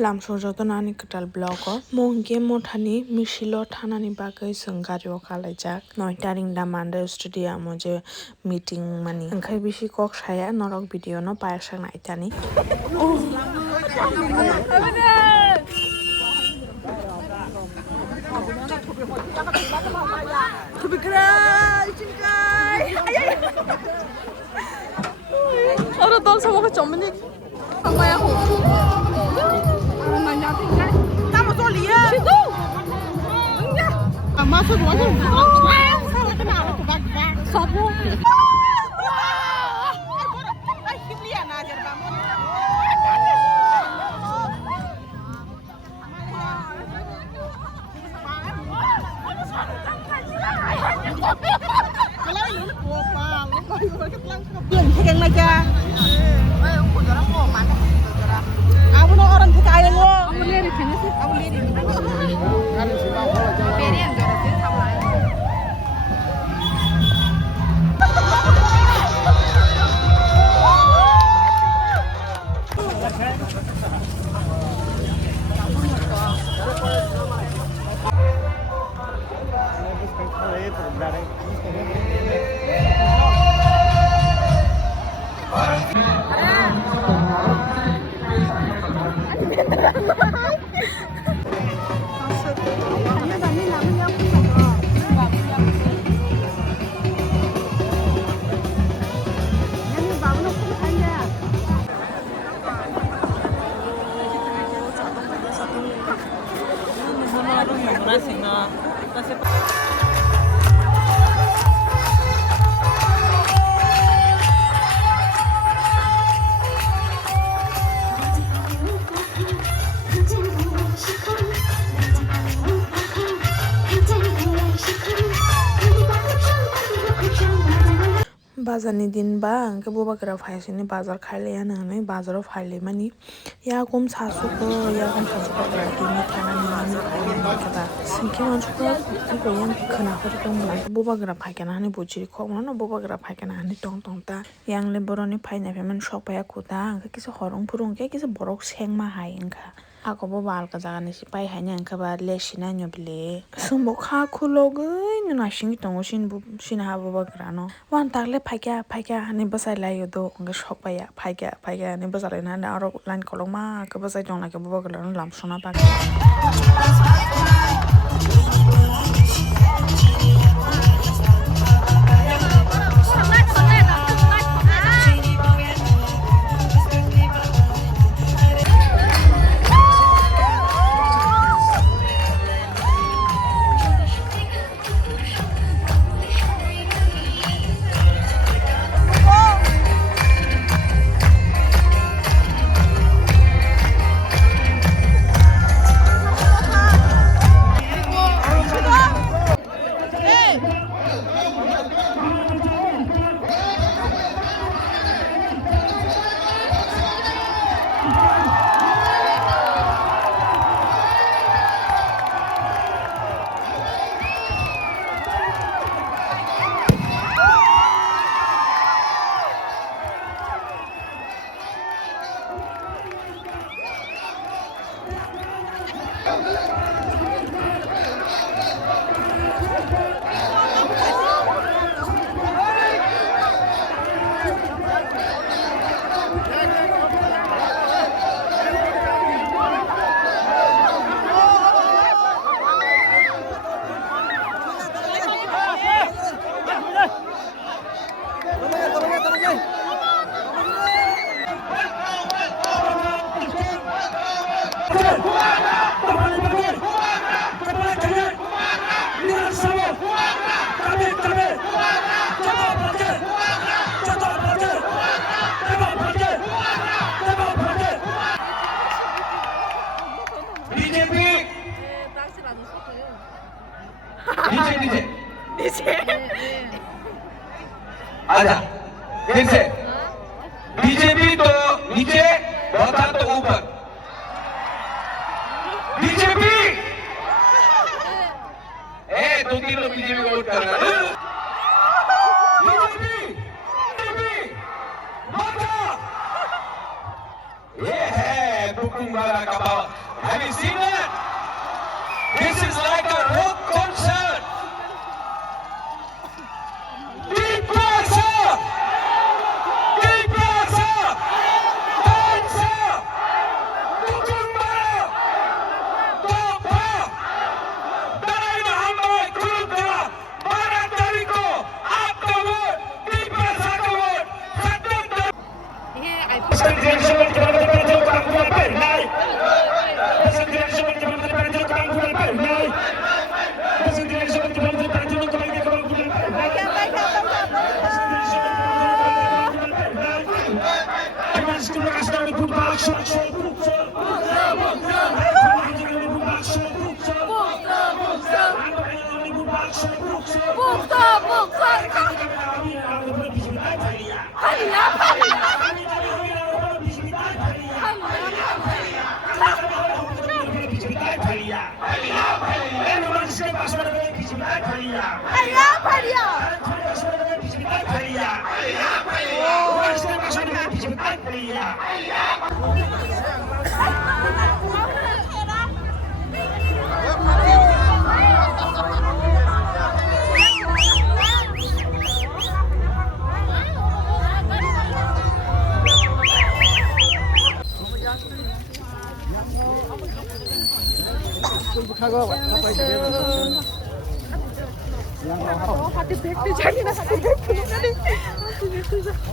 लामसजतनानि कटाल ब्लग मंगे मथानि मिसिल थानानि बागै जों गारियाव खालायजाक 9 तारिखदा मानदे स्टुडियाम जे मीटिंग मानि ओंखाय बिसि कक साया नरक भिडिअ न पायसा नायतानि Orang tahu sama kecom ni. Apa yang aku? Kamu tu lihat. Situ. Enggak. Masuk aja. Salah kenal aku bag-bag. Sabu. Lihat aja kamu. Kalau ini kopal, yang aja. Aku nak orang kaya lo. Aku lihat di sini. Aku lihat di sini. Beri yang juara sini sama lain. बाजारनि दिन बा अंके बोबागरा फायसनि बाजार खायलाया ननै बाजाराव फायले मानि या गम सासुको दिनि थानानि खायलाया सिंखे मानसुको को यां खोना हरि दंब्ला बोबागरा फायकेना हानि बुजिरि खमनो बोबागरा फायकेना हानि टं टंता यांले बरनि फायना फेमन सपाया खुदा अंके किसे हरं फुरं के किसे बरक सेंमा हाय अंका आको बोबा अलका जागानि सिपाय हायनि अंका बा लेसिना न्यबले सुमबो खा खुलोगै नासिंग टंगो सिन हा बोबागरा न वान तागले फायका हानि बसाय लायो दो अंके सपाया फायका हानि बसाय लायना आरो लाइन कलमा के बसाय दंना के बोबागरा न लामसना बागे नीचे आजा फिर से बीजेपी तो नीचे बता तो ऊपर बीजेपी दो तीन लोग बीजेपी को वोट कर रहे हैं बीजेपी ये है बुकुंग वाला का about. Have you seen that? This is like a rock concert. Deep pressure! Deep pressure! Dancer! Tukumbara! Topa! Daraina Hambai Kurukara! Maratariko! Afterward! Deep pressure afterward!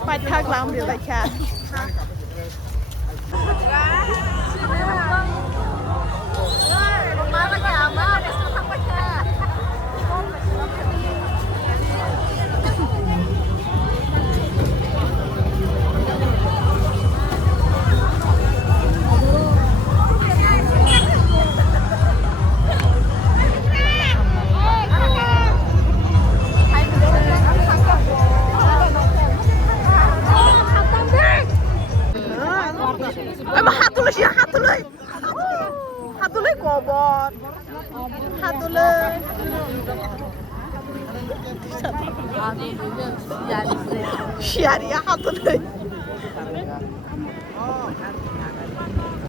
Bài thác làm điều đại cha. Mà hát tôi lấy hát tôi lấy quả bọt hát tôi lấy Şiari hát tôi lấy